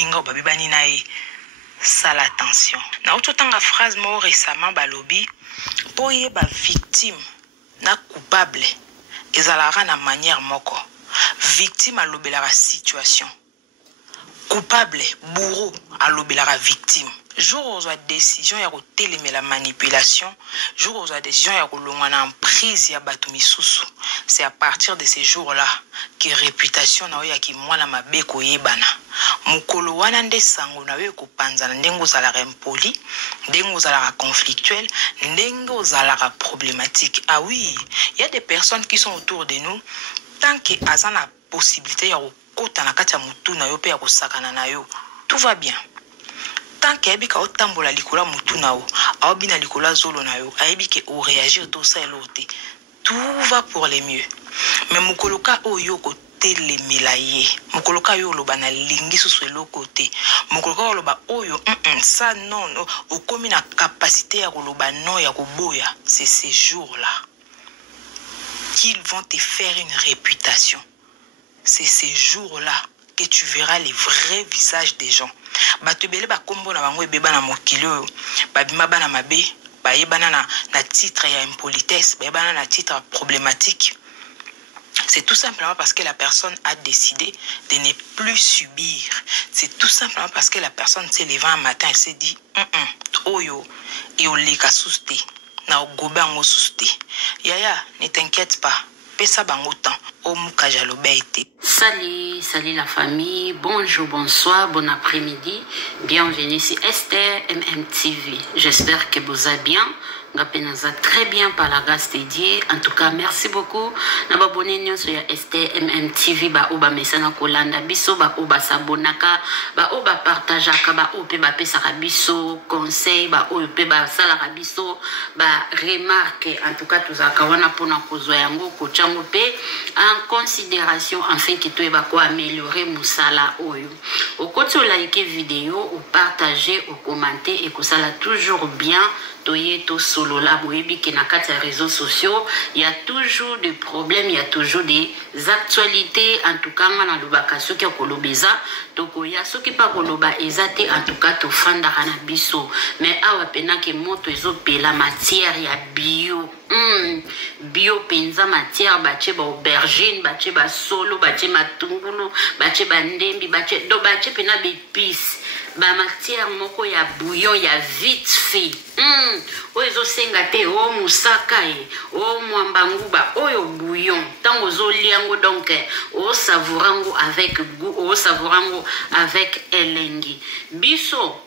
moninga babibani na ye. Sala attention. Na ototanga phrase mo récemment balobi po ye ba victime na coupable ezalaka na manière moko. Victime alobelaka situation. Coupable bourreau alobelaka victime. Jour où la décision ya koteleme la manipulation, jour où la décision ya kolongana en prise ya batu misusu. C'est à partir de ces jours-là que réputation na ya ki mwana mabe ko yebana. Mukolo wana nde sango na we ko panzana ndengo zala impoli, ndengo zala conflictuel, ndengo zala problématique. Ah oui, il y a des personnes qui sont autour de nous tant que azana possibilité ya kota na kati ya mutu na yo pe ya kosakana na yo, tout va bien. Tant que ka otambola likola mutu na yo, aobina likola zolo na yo, ayebi ke o réagir to ça elote, tout va pour le mieux. Mais mukoloka oyo ko telemela ye, mukoloka yo loba na lingi susu eloko te, mukoloka loba oyo ça non, okomi na capacité ya koloba non ya koboya, c'est ces jours-là qu'ils vont te faire une réputation. C'est ces jours-là que tu verras les vrais visages des gens. Batubele ba kombo na bango ebeba na mokilo, ba bima bana mabe, ba yebana na titre ya impolitesse, ba yebana na titre problématique. C'est tout simplement parce que la personne a décidé de ne plus subir. C'est tout simplement parce que la personne s'est levée un matin et s'est dit oyo et o leka souste na ogoba ngo souste. Yaya, ne t'inquiète pas. Salut la famille, bonjour, bonsoir, bon après-midi, bienvenue sur Esther MMTV. J'espère que vous allez bien. Ngapenaza très bien par la grâce de Dieu. En tout cas, merci beaucoup. Nababone nyo sur Esther MMTV ba oba mesana kolanda biso ba oba sabonaka ba oba partageaka ba ope ba pesaka biso conseil ba ope ba sala biso ba remarque. En tout cas, tuzaka wana pona kozwa yango ko chango pe en considération afin que tu ba ko améliorer musala oyo. Au côté like vidéo, ou partager, ou commenter et que ça l'a toujours bien. Toye to solo la boyebi ke na kati ya réseaux sociaux, il y a toujours des problèmes, il y a toujours des actualités. En tout cas na lobaka soki kolobeza toko ya soki pa koloba ezate, en tout cas to fanda kana biso. Mais awa pena ke moto ezo pela matière ya bio. Bio penza matière bache ba aubergine, bache ba solo, bache matungulu, bache ba ndembi, bache do bache pena bepis. Ba matière moko ya bouillon ya vite fait. Oyo senga te o musaka e, o mwambanguba, oyo bouillon. Tango zo liango donc o savourango avec goût, o savourango avec elengi. Biso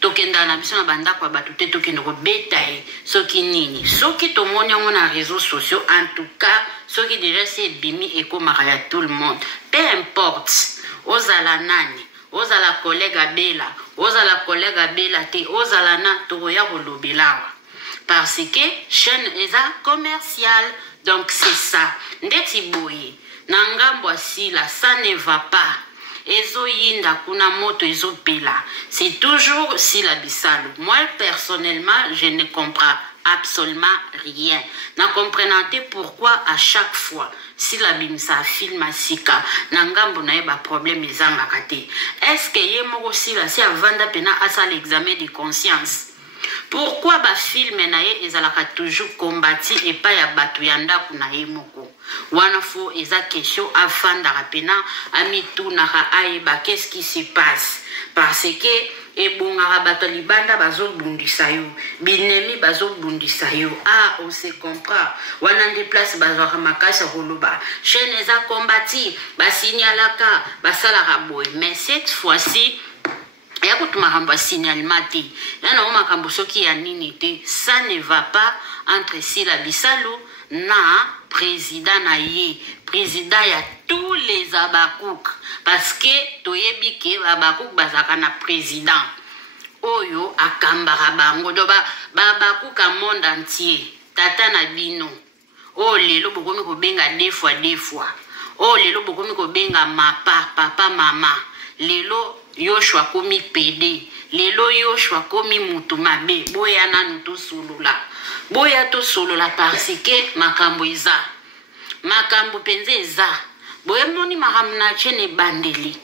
tokenda na biso na banda kwa batu te tokenda ko betaye soki nini. Soki to moni yango na réseaux sociaux, en tout cas, soki déjà c'est bimi eko makaya tout le monde. Peu importe, ozala nani. Ozala collègue Abela, ozala collègue Abela te, ozala na toya kolobelawa. Parce que chaîne eza commercial, donc c'est ça. Ndeti boye, nangambo asila, ça ne va pas. Ezo yinda kuna moto ezo pela. C'est toujours si la bisalo. Moi personnellement, je ne comprends absolument rien. Na comprenante pourquoi à chaque fois si la bimsa film sika nangambo na eba problème ezanga kate. Est-ce que ye moko si la si avanda pena asa l'examen de conscience? Pourquoi ba film na ye ezalaka toujours combati et pas ya batu yanda kuna ye moko? Wana fo eza question afanda rapena amitu na aiba qu'est-ce qui se passe? Parce que ebongara bato libanda bazo bundisa yo, binemi bazo bundisa yo. Ah, on se comprend. Wana ndi place bazo ramakasa koloba chaîne eza combati ba signalaka basala raboy. Mais cette fois-ci ya kutuma kamba signalement te yana o makambo soki ya nini te, ça ne va pas entre Sila Bisalo na président na ye, président ya tous les abakouk. Parce que toyebi ke abakouk bazaka na président oyo akambara bango do ba abakouk a monde entier. Tata na bino o lelo bokomi ko benga deux fois o lelo bokomi ko benga papa mama, lelo Yoshua komi PD, lelo Yoshua komi mutu mabe. Boya nanu to solola, boya to solola parce que makambo eza, makambo penze eza. Boya moni mahamna chene bandeli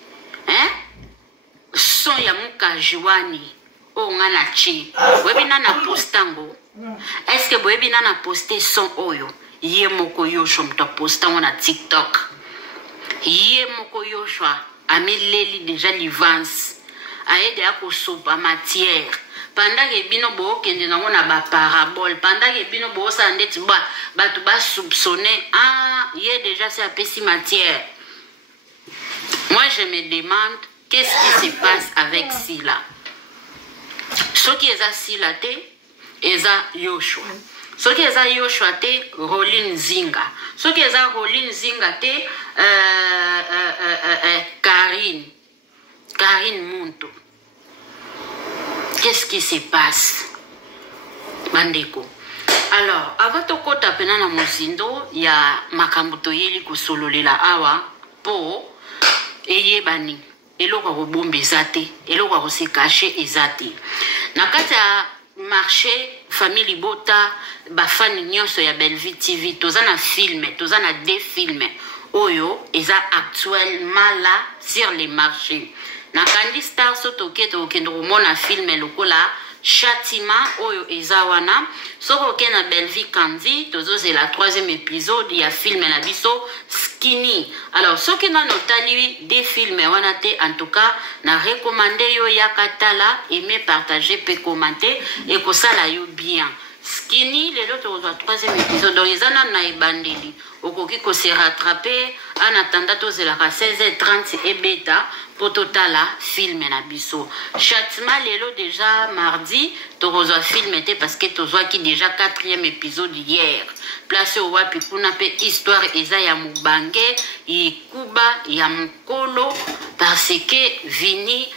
ya mukajiwani o nga na chi boyebi nana postango est-ce que boyebi nana poste son oyo ye moko yoshua moto apostango na TikTok ye moko yoshua amileli déjà l'ivance aide ya kosopa matière pendant que bino bookende nango na baparabole pendant que bino boosala ndeti bato basoupçonne ye déjà c'est apesi matière. Moi je me demande qu'est-ce qui se passe avec Sila. Ce qui est à Sila te eza Yoshua. Ce qui est à Yoshua te Rolin Zinga. Ce qui est à Rolin Zinga te Karine Muntu. Qu'est-ce qui se passe, Bandeko? Alors, avant de kota pena na mozindo ya makambo toyeli kusololela awa po eye bani eloko ko bombe zate eloko ko se cacher ezate na kati ya marché famille Bota ba fan nyonso ya Bellevue TV tozana film tozana deux films oyo eza actuellement là sur les marchés. Na Candy Star soto keto kendo mona film lokola Châtiment oyo ezawana soko ke na Bellevue Candy tozo c'est la 3e épisode ya film na biso Skinny. Alors soki na notali des films wana te en tout cas na recommander yo ya katala aimer partager pe commenter et ko sala yo bien. Skinny lelo tozo 3e épisode donc ezana na ebandeli okoki ko se rattraper en attendant tozo la 16h30 et bêta pour totala film na biso. Châtiment lelo déjà mardi tozo film était parce que tozo qui déjà 4e épisode hier. Placé au wapi kuna pe histoire eza ya mubange ikuba ya mukolo parce que Vini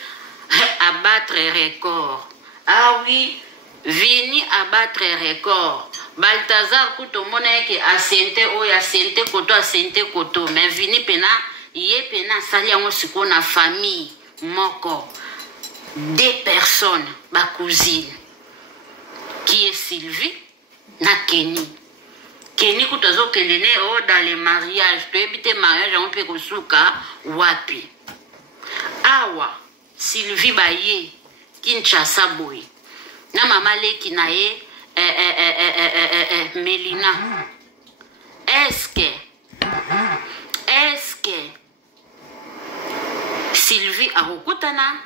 abattre record. Ah oui, Vini abattre record. Balthazar kuto mona ke asente o ya sente koto mais Vini pena ye pena sali yango siko na famille moko 2 personnes ba cousine qui est Sylvie na Kenny kutozo kelene o dans les mariages to ebite mariage on peut kosuka wapi awa Sylvie baye Kinshasa boy na mama leki na ye Melina. Est-ce que Sylvie a rekutana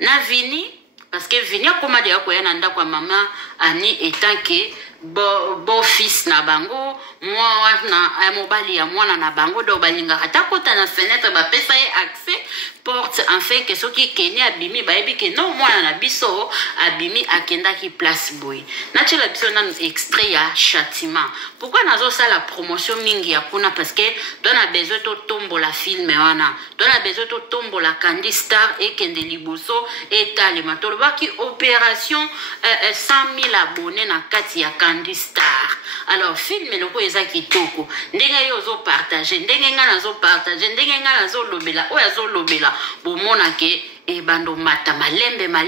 na Vini parce que Vini a commandé à quoi nanda kwa mama ani étant que bo fils na bango moi na mobali ya mwana na bango do balinga atakota na fenêtre ba pesa ye accès porte enfin que soki Kenya abimi ba ebi que non mwana na biso abimi akenda ki place boy na tshela biso na extrait ya Châtiment. Pourquoi nazo ça la promotion mingi ya kuna parce que don a besoin to tombo la film wana don a besoin to tombo la Candy Star et kende liboso et tali matoloba ki opération 100 000 abonnés na kati ya Candy Star. Alors film loko eza kitoko ndenge yo zo partager ndenge nga nazo partager ndenge nga nazo lobela o yazo lobela bomona ke e bando mata malembe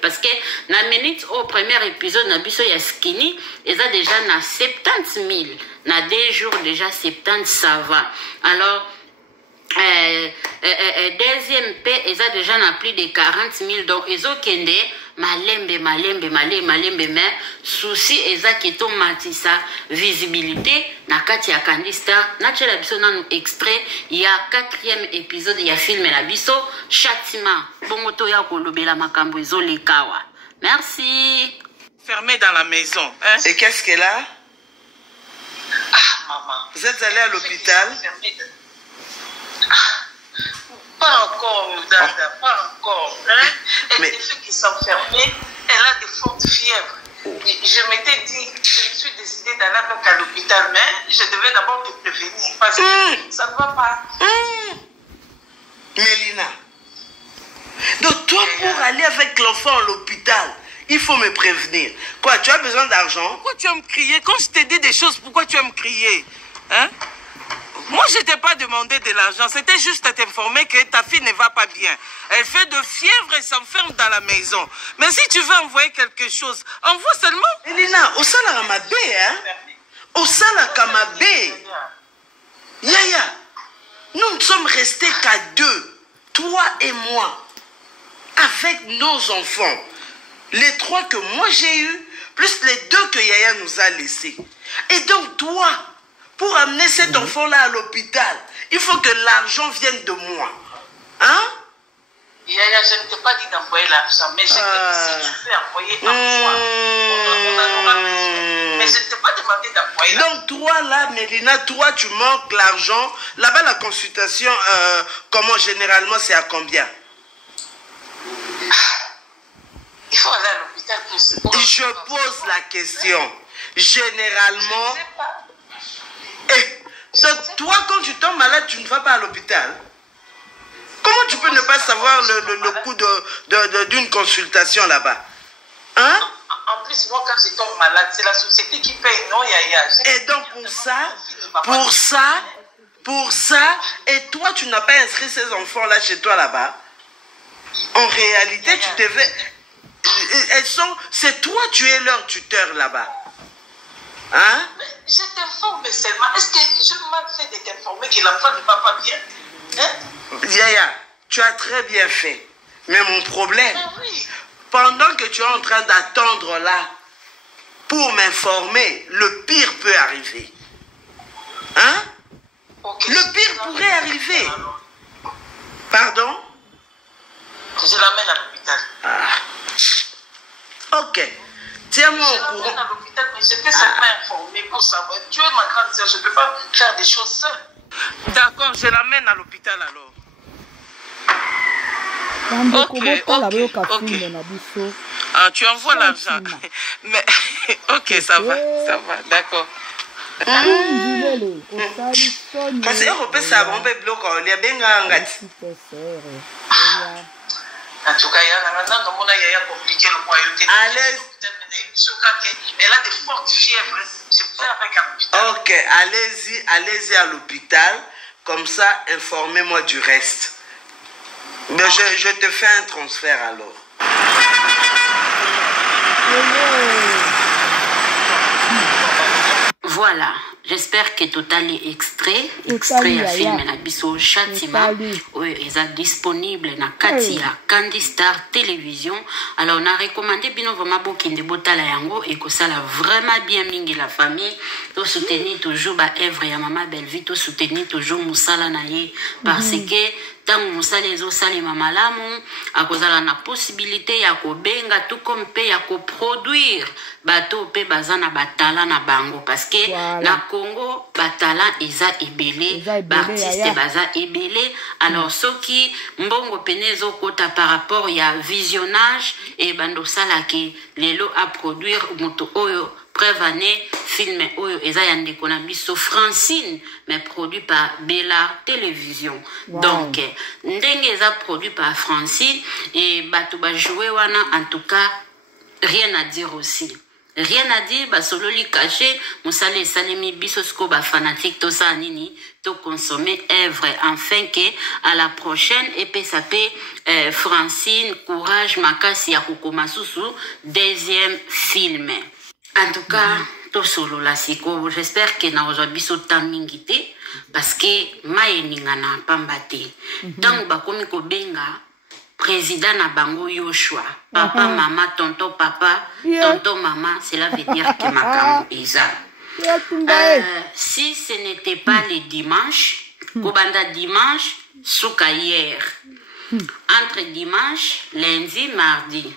parce que na minute au premier épisode na biso ya Skinny eza déjà na 70 000 na 2 jours déjà 70 ça va. Alors deuxième paix eza déjà na plus de 40 000 donc ezo kende malembe mais souci eza keto matisa visibilité na kati ya Candy Star na tshela biso nanu extrait ya 4e épisode ya film na biso Châtiment bongo to ya kolobela makambo ezo lekawa. Merci. Fermé dans la maison hein? Et qu'est-ce qu'elle a? Maman, vous êtes allé à l'hôpital? Pas encore, Dada, pas encore. Hein? Et Mais... les filles qui sont fermées, elle a de fortes fièvres. Je m'étais dit, je me suis décidée d'aller à l'hôpital, mais je devais d'abord te prévenir parce que ça ne va pas. Mélina, donc toi, pour aller avec l'enfant à l'hôpital, il faut me prévenir. Quoi, tu as besoin d'argent? Pourquoi tu vas me crier? Quand je t'ai dit des choses, pourquoi tu vas me crier? Hein? Moi, je ne t'ai pas demandé de l'argent. C'était juste à t'informer que ta fille ne va pas bien. Elle fait de fièvre et s'enferme dans la maison. Mais si tu veux envoyer quelque chose, envoie seulement. Elina, au sala Ramabe, hein? Au sala Kamabe. Yaya, nous ne sommes restés qu'à 2, toi et moi. avec nos enfants. Les 3 que moi j'ai eus, plus les 2 que Yaya nous a laissés. Et donc toi, pour amener cet enfant-là à l'hôpital, il faut que l'argent vienne de moi. Hein? Yaya, je ne t'ai pas dit d'envoyer l'argent, mais je t'ai dit si tu peux envoyer l'argent. On aura besoin. Mais je ne t'ai pas demandé d'envoyer l'argent. Donc toi là, Mélina, toi tu manques l'argent. Là-bas la consultation, comment généralement c'est à combien? Il faut aller à l'hôpital plus. Je pose la question. Généralement... Je ne sais pas. Donc toi quand tu tombes malade, tu ne vas pas à l'hôpital? Comment tu peux ne pas savoir le coût d'une consultation là-bas? Hein? En plus, moi, quand je tombe malade, c'est la société qui paye, non, Yaya? Et donc pour ça, et toi, tu n'as pas inscrit ces enfants-là chez toi là-bas? En réalité, tu devais... C'est toi, tu es leur tuteur là-bas. Hein? Mais je t'informe seulement. Est-ce que je m'en fais de t'informer que l'enfant ne va pas bien? Hein? Yaya, tu as très bien fait. Mais mon problème, pendant que tu es en train d'attendre là, pour m'informer, le pire peut arriver. Hein? Okay, le pire pourrait arriver. Pardon? Je l'amène à l'hôpital. Ok. Tiens-moi au courant. Je l'amène à l'hôpital, mais je peux seulement informer pour savoir. Tu es ma grande sœur, je ne peux pas faire des choses seule. D'accord, je l'amène à l'hôpital alors. Ok. Ah, tu envoies l'argent. Mais, ok, ça va, d'accord. Parce que on ça, on peut bloquer, il y a bien un en tout cas, il y a compliqué le royauté. Elle a de fortes fièvres. Je peux avec un hôpital. Ok, allez-y à l'hôpital. Comme ça, informez-moi du reste. Mais je te fais un transfert alors. Voilà, j'espère que Total est extrait à film na biso Chatima est disponible na kati ya Candy Star Télévision. Alors on a recommandé bino vraiment bokende botala yango et que ça l'a vraiment bien mingi la famille. To soutenir toujours ba œuvre ya Mama Belle-Vie, to soutenir toujours musala na ye parce que tant musala ezosalema malamu akozala na possibilité ya kobenga tout comme pe ya koproduire bato pe bazana batala na bango parce que na Congo batala eza ebele artiste baza ebele. Alors soki mbongo penezo kota par rapport ya visionnage et bando sala ke lelo a produire moto oyo preuve année film oyo eza ya ndeko na biso Francine mais produit par Bella Télévision. Donc ndenge eza produit par Francine et bato ba jouer wana en tout cas rien à dire aussi. Rien à dire, basololi caché, musale salemi biso sko ba fanatique to sa nini, to consommer œuvre enfin que à la prochaine et pe sapé Francine courage makasi ya kokoma susu deuxième film. En tout cas, to solo la siko, j'espère que na aujourd'hui biso tamingité parce que mayeninga na pambate. Tango bakomi ko benga président na bango Yoshua, papa, maman, tonton, papa, tonton, maman, cela veut dire que makambo eza. Si ce n'était pas le dimanche, kobanda dimanche, souka hier. Entre dimanche, lundi, mardi,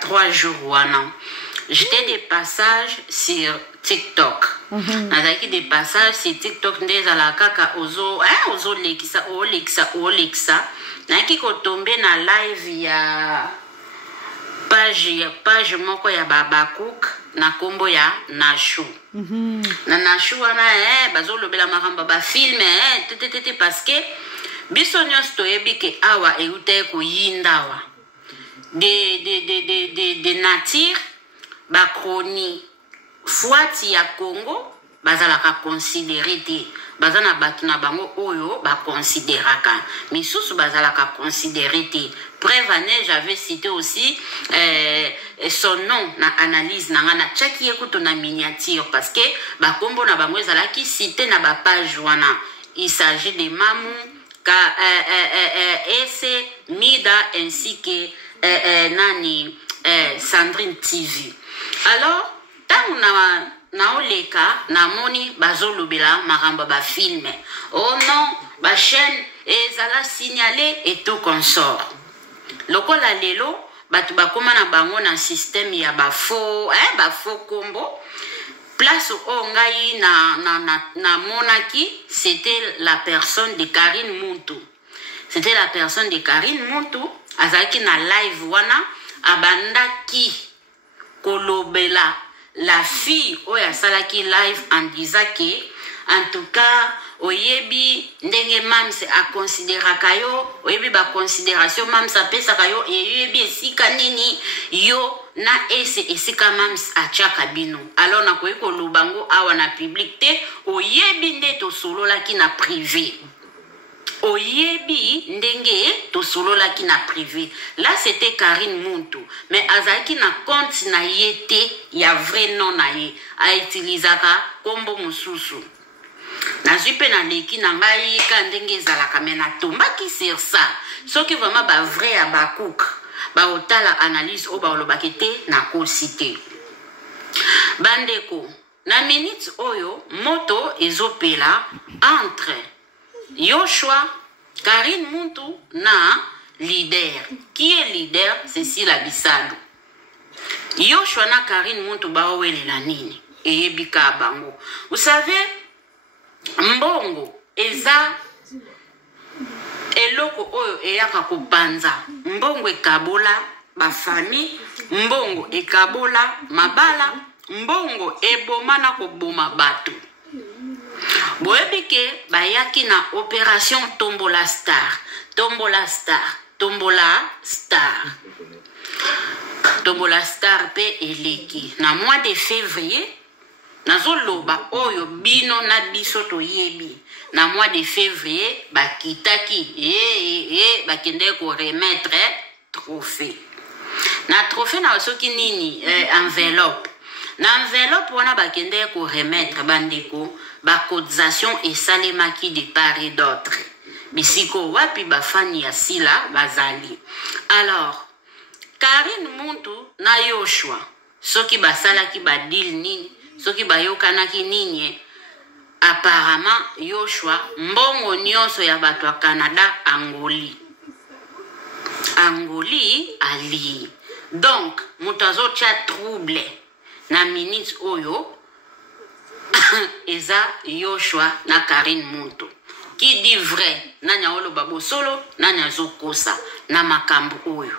3 jours wana. J'étais des passages sur TikTok. Nazaki des passages sur TikTok ndeza la kaka ozo lekisa. Naki ko tomber na live ya page moko ya Baba Cook na kombo ya Nashu. Na Nashu wana bazo lobela maramba ba film parce que biso nyos toyebi ke awa eute ko yindawa de nature ba chroni fuati ya Congo bazalaka considéré te bazana batu na bango oyo ba considéraka misusu bazalaka considéré te. Preuve année j'avais cité aussi son nom na analyse na ngana chaki ekuto na miniature parce que ba kombo na bango ezalaki cité na ba page wana. Il s'agit de Mamou Ese Mida ainsi que Sandrine TV. Alors, tant na oleka na moni bazolobela maramba ba filme. Oh non, ba chaîne ezala signalé et tout consort. Lokola lelo batu bakoma na bango na système ya ba faux combo. Place au ngai na monaki, c'était la personne de Karine Muntu. C'était la personne de Karine Muntu azaki na live wana abandaki kolobela la fille oya salaki live en disant que en tout cas oyebi ndenge mams a considéra kayo oyebi ba considération mams a pesa kayo oyebi esika nini yo na esika mams a chaka bino alors na koyeko lubango awa na public te oyebi nde to solola ki na privé oyebi ndenge to solola ki na privé. Là c'était Karine Muntu mais azaki na compte na yete ya vrai nom na ye a utilisaka kombo mususu na zupe na leki na ngai ka ndenge ezalaka me na tombaki sur ça soki vraiment ba vrai ya bakouk ba otala analyse o ba olobaki te na kosite bandeko na minute oyo moto ezopela entre Yoshua, Karine Muntu na leader. Qui est leader? Cécile Abissado. Yoshua na Karine Muntu baowele la nini. Eyebika bango. Vous savez, mbongo eza eloko oyo eyaka kopanza. Mbongo ekabola ba famille, mbongo ekabola mabala, mbongo ebomana koboma bato. Boebike bayaki na opération Tombola Star. Tombola Star. Tombola Star. Tombola Star pe eleki. Na mois de février, nazoloba oyo bino na biso toyebi. Na mois de février, bakitaki. Bakende ko remettre trophée. Na trophée na soki nini enveloppe. Na enveloppe wana bakende ko remettre bandeko. Ba cotisation et salemaki de part et d'autre. Bisiko wapi bafani ya sila bazali. Alors, Karine Muntu na Yoshua. Soki basalaki ba deal nini, soki bayokanaki nini. Apparemment Yoshua mbongo nyonso ya bato ya Canada Angoli. Angoli ali. Donc, mutazo cha trouble na minute oyo eza Yoshua na Karine Muntu. Qui dit vrai, nanya olo babo solo, nanya zokosa, na makambu oyo.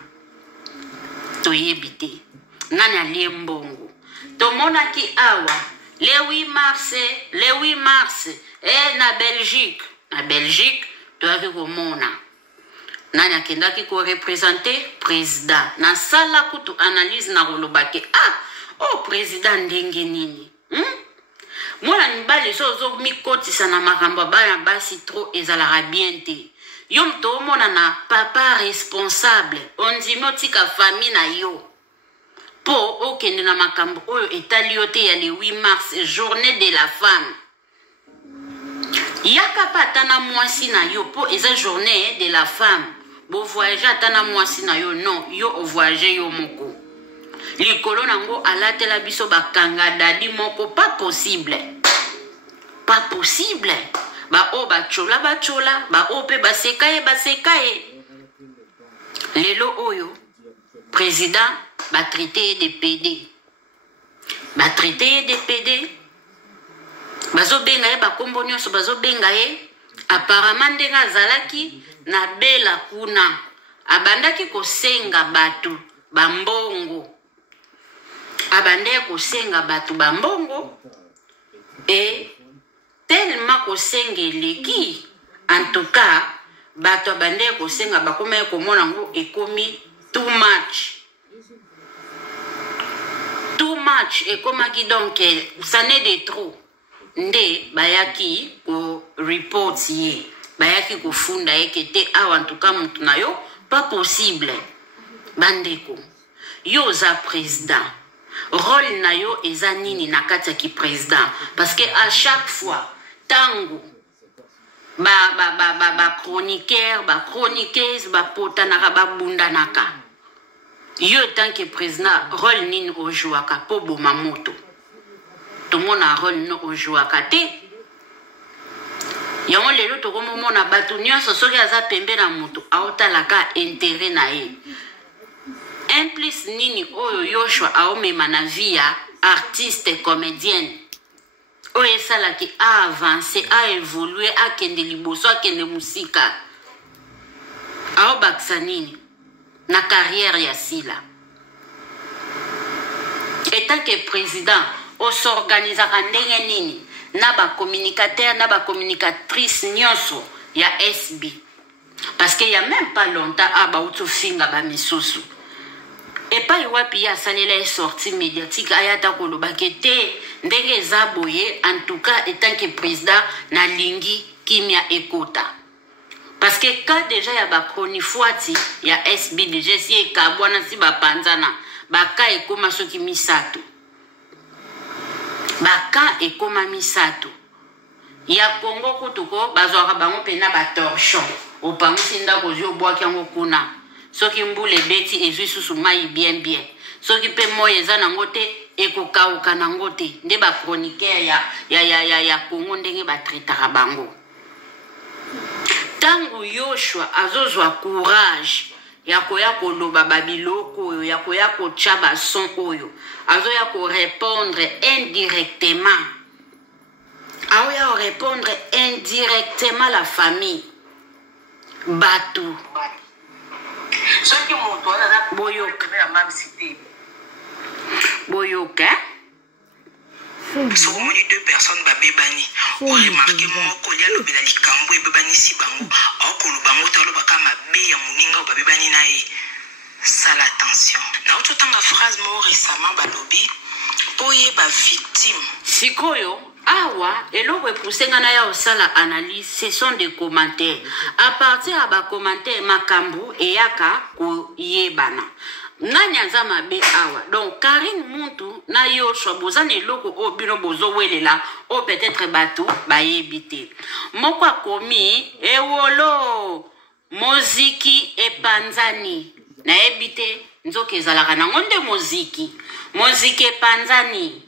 Toyebite, nanya liembongo. Tomona ki awa, le 8 mars, na Belgique. Na Belgique, toyaki komona. Nanya kendaki ko représenter président. Na sala kutu analyse na rolobake. Président ndenge nini? Mwana nibali so mikotisa na makambo bana basi trop ezalaka bien te. Yo mto mona na papa responsable. Ondimi tika famille na yo. Po okende na makambo oyo etali yo te ya le 8 mars, journée de la femme. Yaka pata na mwasi na yo po eza journée de la femme. Bo voyager atana mwasi na yo non, yo o voyager yo moko. Likolo nango alatela biso bakanga dadi moko pas possible. Pas possible. Ba o bachola, ba o pe basekaye. Lelo oyo président ba traité de PD. Ba traité de PD. Bazo benga ba kombo nyonso bazo benga apparemment ndenga zalaki na bela kuna. Abandaki kosenga batu bambongo. Abande kosenga batu bambongo et tellement kosenga leki en tout cas batu abande kosenga bakome komona ngo ekomi too much ekomaki donc ça n'est de trop nde bayaki ko report ye bayaki kofunda ekete awa en tout cas mutu na yo pas possible bandeko yo za président rôle na yo eza nini na kati ki président parce que à chaque fois tango ba chroniqueur ba chroniqueuse ba potanaka ba bundanaka yo tant que président rôle nini ojouaka po boma moto tout le monde a rôle no ojouaka te yango lelo tokomona bato nyonso soki aza pembe na moto aotalaka intérêt na ye un plus nini oyo Yoshua aomema na vie ya artiste comédienne oyo esalaki a avancé a évolué akende liboso akende musika aobakisa nini na carrière ya sila etant que président osorganisaka ndenge nini na ba communicateur na ba communicatrice nyonso ya SB parce que y a même pas longtemps aba utofinga ba misusu et pas wapi ya salela sortie médiatique ayata koloba kete ndenge eza boye en tout cas etant que président na lingi kimia ekota parce que quand déjà ya ba chronifuati ya SB déjà si ekabwana si ba panzana baka ekoma soki misato baka ekoma misato ya Congo kutuko bazwaka bango pena ba torchon opango sinda kozio bwaki yango kuna soki mbule beti ezwi susu mai bien soki pe moyo eza nango te ekokauka nango te nde ba chroniqueur ya Congo ndenge batretaka bango tangu Yoshua azozwa courage ya koya koloba babiloko oyo ya koya kocha bason oyo azoya ko répondre indirectement aoya répondre indirectement la famille batu soki moto wana boyoka ya même cité boyoka so omoni deux personnes babebani oremarke moko lia lobela likambo ebebanisi bango aokoloba ngo te alobaka mabe ya moninga oyo babebani na ye sala attention na ototanga phrase moko récemment balobi mpo oyeba victime sikoyo awa eloko epusenga na ya osala analyse ce sont des commentaires à partir ya bacommentaire makambo eyaka koyebana nani aza mabe awa donc Karine Muntu na Yoshua bozana eloko o bino bozowelela o peut-être bato bayebi te moko akomi ewolo moziki epanzani nayebi te nzoka ezalaka nango nde moziki epanzani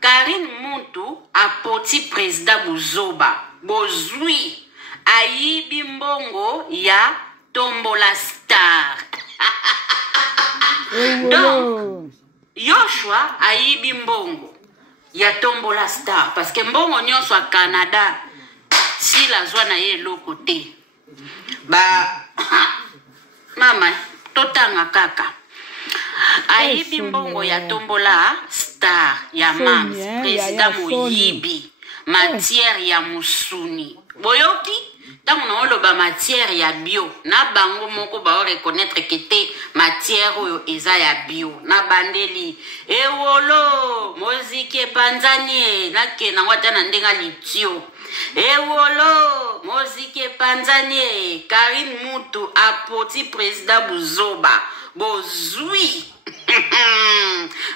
Karine Muntu apoti président Buzoba bozwi ayibi mbongo ya Tombola Star donc Yoshua ayibi mbongo ya Tombola Star parce que mbongo nyonso a Canada si la zwa na ye eloko te ba mama totanga kaka ayibi mbongo ya Tombola Star ya Mams président moyibi matière ya musuni boyoki tango na oloba matière ya bio na bango moko ba reconnaître que te matière oyo eza ya bio na bandeli ewolo moziki epanzani na ke na wata na ndenga litio ewolo moziki epanzani Karine Muntu apoti président Buzoba bozui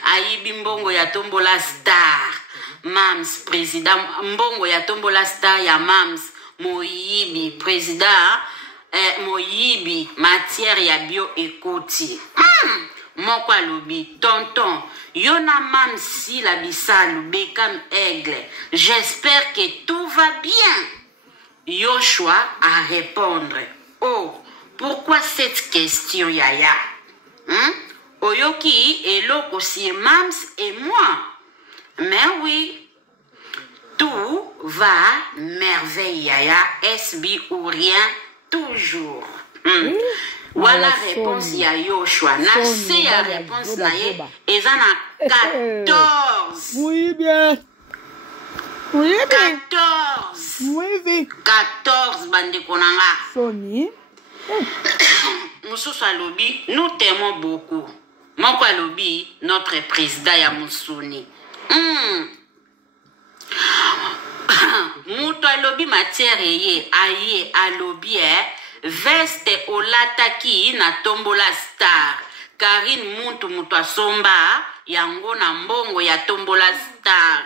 ayibi mbongo ya Tombola Star Mams président mbongo ya Tombola Star ya Mams moyibi président moyibi matière ya bio ekoti moko alobi tonton yona Mams si la bisalu Bekam Aigle j'espère que tout va bien. Yoshua à répondre oh pourquoi cette question yaya oyoki eloko si Mams et moi mais oui tout va merveille yaya SB ou rien toujours voilà réponse ya Yoshua na se ya réponse na ye eza na 14 oui bien 14 oui bien 14 bandeko nanga Sony Moussousou alobi nous t'aimons beaucoup moko alobi notre président ya Musuni mutu alobi matière ye aye alobi veste olataki na Tombola Star Karine Muntu mutu asomba yango na mbongo ya Tombola Star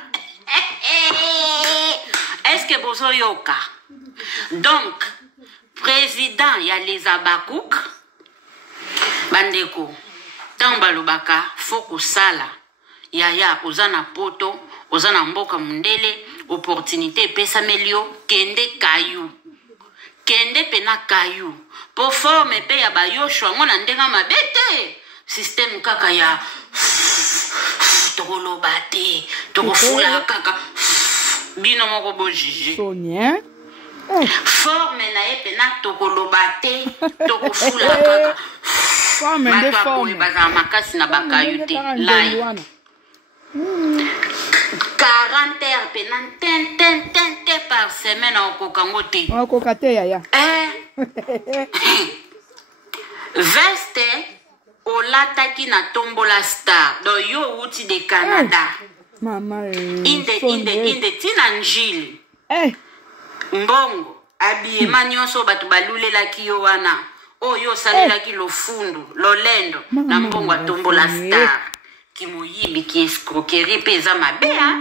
est-ce que bozo yoka donc président ya les Abakouk bandeko Tant balobaka faut sala. Yaya ozana poto, ozana mboka mundele, opportunité pesa melio kende kayu. Kende pena kayu. Po forme pe ya bayoshwa ngona ndenga mabete. Système kaka ya tokolobate, tokofula kaka. Bino moko bo jije. Sonia. Forme na ye pena tokolobate, tokofula kaka. Forme de forme. Baza makasi na bakayute. Lai. 40 heures pena ten par semaine au kokangote. Au kokate yaya. Veste olataki na tombola star. Do yo uti de Canada. Mama inde tina njili. Mbongo abiyema nyonso batu balulelaki yo wana. Oyo salelaki lofundu, lolendo na mbongo atombola star. Ki moyibi ki escroquerie peza mabea.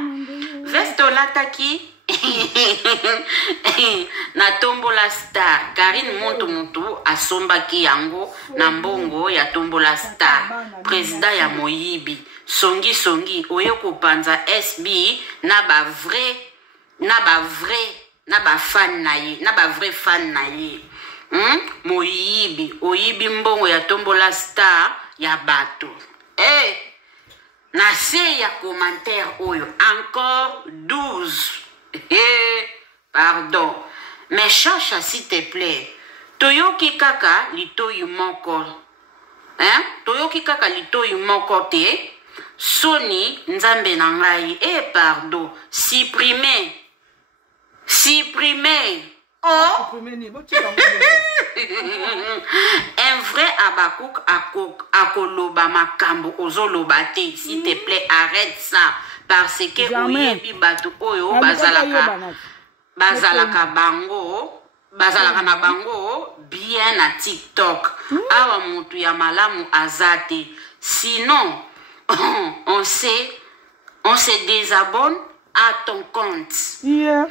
Veste olataki na tombola star. Karine Montu asombaki yango na mbongo ya tombola star. Président ya moyibi. Songi oyo kopanza SB na ba fan na ye. Moyibi oyibi mbongo ya tombola star ya bato. Na se ya commentaire oyo encore 12. Pardon. Mais Chacha s'il te plaît. Toyoki kaka litoyi moko. Toyoki kaka litoyi moko te. Soni nzambe na ngai. Pardon. Supprimer. Oh. Un vrai Abakouk akoloba makambo ozoloba te. S'il te plaît, arrête ça. Parce que oyebi batu oyo bazalaka na bango bien na TikTok. Awa mutu ya malamu azate. Sinon, on se désabonne à ton compte. Yeah.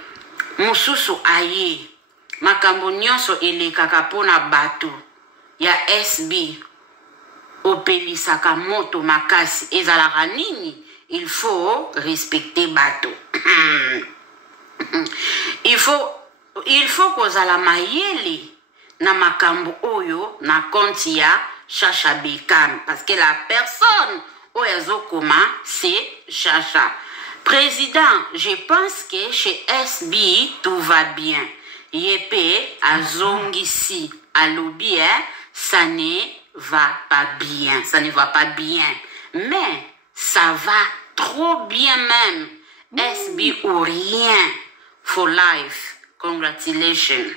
Mususu aye. Makambo nyonso elekaka pona bato ya SB opelisaka moto makasi ezalaka nini. Il faut respecter bato. il faut kozala mayele na makambo oyo na compte ya Chacha Bekam parce que la personne oyo azokoma c'est Chacha. Président, je pense que chez SB tout va bien. Yepe azongisi alobi, ça ne va pas bien. Ça ne va pas bien. Mais ça va trop bien même. SB ou rien. For life. Congratulations.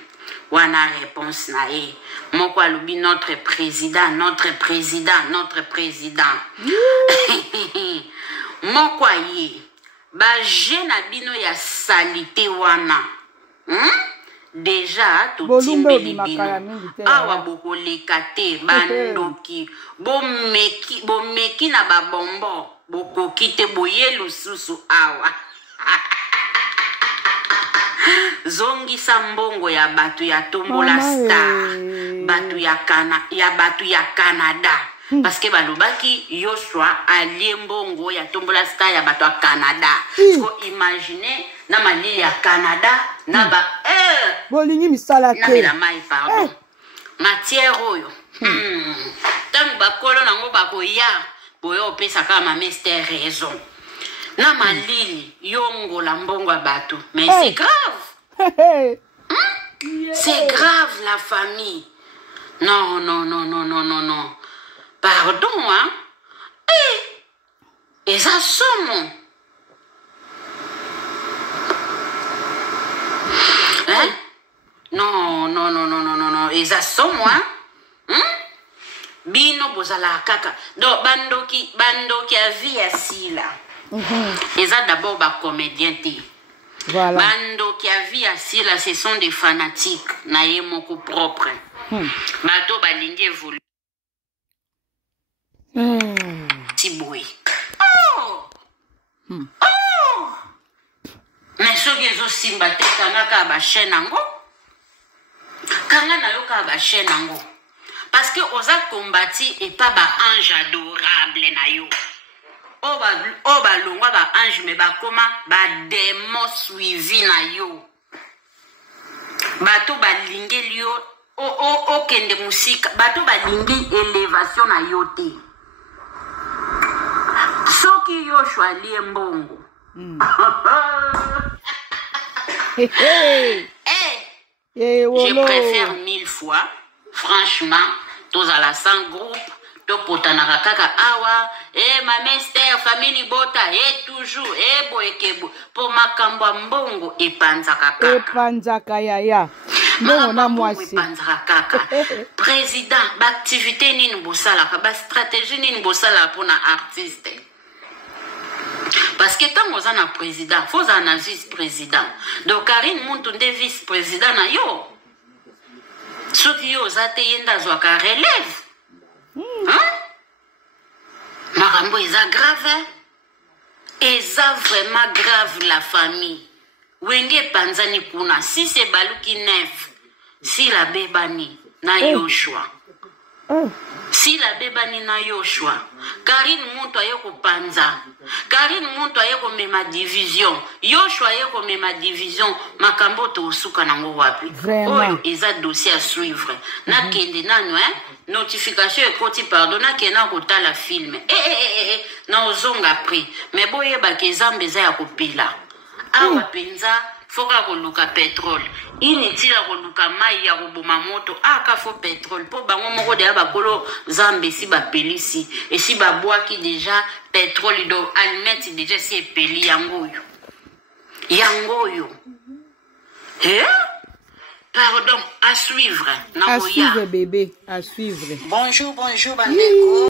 Wana réponse na e. Moko alobi notre président. Moko aye. Ba jeune abino ya salité wana. Déjà tout timbeli bino. Awa boko lekate bandoki. Bomeki na babombo. Boko kite boye lususu awa. Zongisa mbongo ya batu ya tombola star. Batu ya Canada. Parce que balobaki Yoshua alie mbongo ya tombola star ya bato ya Canada. Faut imaginer na malili ya Canada na ba bolingi misala te. Na mela mai pardon. Matière oyo. Tangu bakolo nango bakoya boyo pesa kama mester raison. Na malili yongo la mbongo ya bato. Mais c'est grave. C'est grave la famille. Non. Pardon, hein? Et ça somme. Hein? Non. Et ça somme, hein? Bino bozala kaka. Donc, bandoki a vie assis là. Et ça d'abord, ba comédien te. Voilà. Bandoki a vie assis là, ce sont des fanatiques. Na ye moko propre. Bato balingi évolue. Tiboué. Mais ce que je suis battu, quand on a ba chaîne ango, quand on a ba chaîne ango, parce que oza combattu et pas ba ange adorable na yo. O ba longwa ba ange mais ba koma ba démon suivi na yo. Bato ba lingeli yo o kende musika, bato ba lingi élévation na yo te. Soki yo shwali mbongo. Je préfère 1000 fois, franchement, tous à la 100 groupe, to potanaka kaka awa, ma mester, famille bota, toujours, boekebo, pour makamba mbongo, panzaka kaka. Panzaka yaya. Non, on a moi aussi. Président, l'activité nini bosala, ba stratégie nini bosala pour na artiste. Parce que tant qu'on a un président, il faut un vice-président. Donc, Karine Montunde vice-président, yo. Ceux qui ont été relève. Marambo, ils sont grave. Ils sont vraiment grave, la famille. Wenge Panzani Kuna, si c'est Baluki Nef, si la Bébani, na Yoshua. Si la Bébani na Yoshua, Karine Monto ayoko panza, Karine Monto ayoko mema division, Yoshua ayoko mema division, makambo to usuka nango wapi. Oyo eza dossier à suivre. Na kende nano notification ekoti pardon na kena kotala film. Na ozonga prix. Mais boye ba kezambe za ya kopila. Awa penza foka koluka pétrole. Inutile koluka mai ya koboma moto aka fo pétrole po bango moko de bakolo zambe si ba pelisi et si ba boaki déjà pétrole do almet déjà si epeli yangoyo pardon à suivre bébé à suivre. Bonjour bandeko.